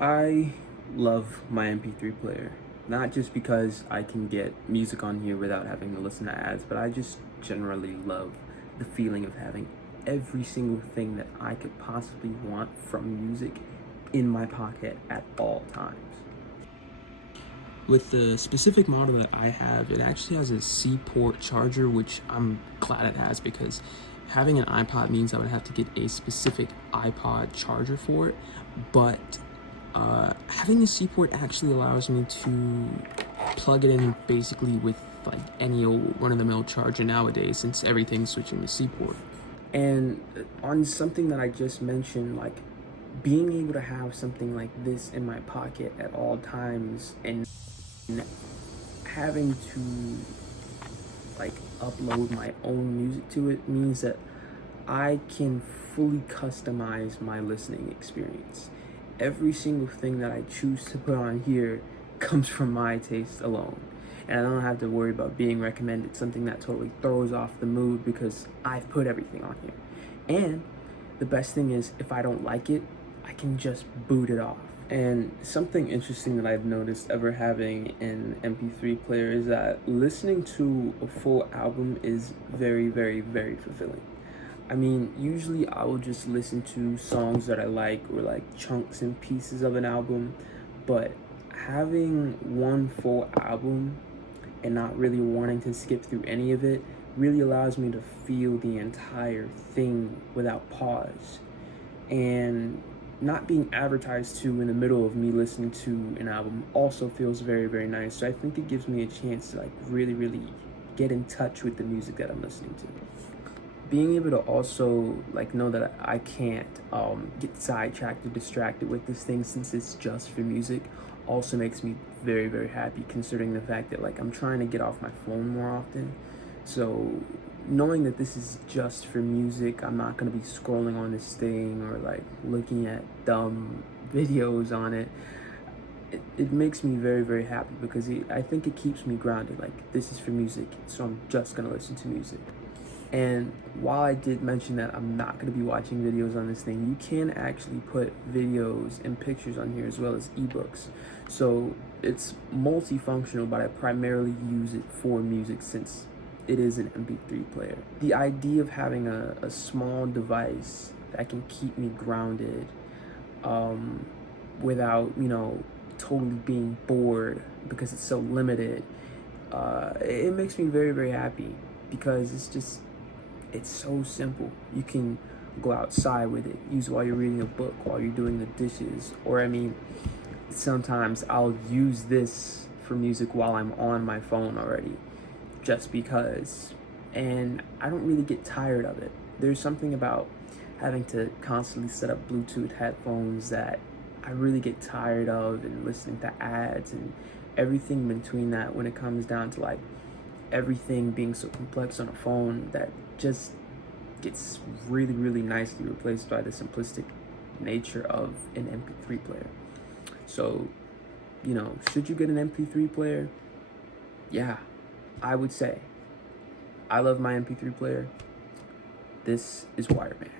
I love my MP3 player, not just because I can get music on here without having to listen to ads, but I just generally love the feeling of having every single thing that I could possibly want from music in my pocket at all times. With the specific model that I have, it actually has a C-port charger, which I'm glad it has, because having an iPod means I would have to get a specific iPod charger for it, but having a C-port actually allows me to plug it in basically with like any old run-of-the-mill charger nowadays, since everything's switching to C-port. And on something that I just mentioned, like being able to have something like this in my pocket at all times and having to like upload my own music to it means that I can fully customize my listening experience. Every single thing that I choose to put on here comes from my taste alone. And I don't have to worry about being recommended something that totally throws off the mood because I've put everything on here. And the best thing is, if I don't like it, I can just boot it off. And something interesting that I've noticed ever having an MP3 player is that listening to a full album is very, very, very fulfilling. I mean, usually I will just listen to songs that I like or like chunks and pieces of an album, but having one full album and not really wanting to skip through any of it really allows me to feel the entire thing without pause. And not being advertised to in the middle of me listening to an album also feels very, very nice. So I think it gives me a chance to like really, really get in touch with the music that I'm listening to. Being able to also like know that I can't get sidetracked or distracted with this thing since it's just for music also makes me very, very happy, considering the fact that like I'm trying to get off my phone more often. So knowing that this is just for music, I'm not going to be scrolling on this thing or like looking at dumb videos on it. It makes me very, very happy because I think it keeps me grounded. Like, this is for music, so I'm just going to listen to music. And while I did mention that I'm not going to be watching videos on this thing, you can actually put videos and pictures on here as well as ebooks. So it's multifunctional, but I primarily use it for music since it is an MP3 player. The idea of having a small device that can keep me grounded without, totally being bored because it's so limited, it makes me very, very happy because it's so simple. You can go outside with it, use it while you're reading a book, while you're doing the dishes, or sometimes I'll use this for music while I'm on my phone already, just because, and I don't really get tired of it. There's something about having to constantly set up Bluetooth headphones that I really get tired of, and listening to ads and everything between that when it comes down to like everything being so complex on a phone that just gets really, really nicely replaced by the simplistic nature of an MP3 player. So, should you get an MP3 player? Yeah, I would say. I love my MP3 player. This is Wireman.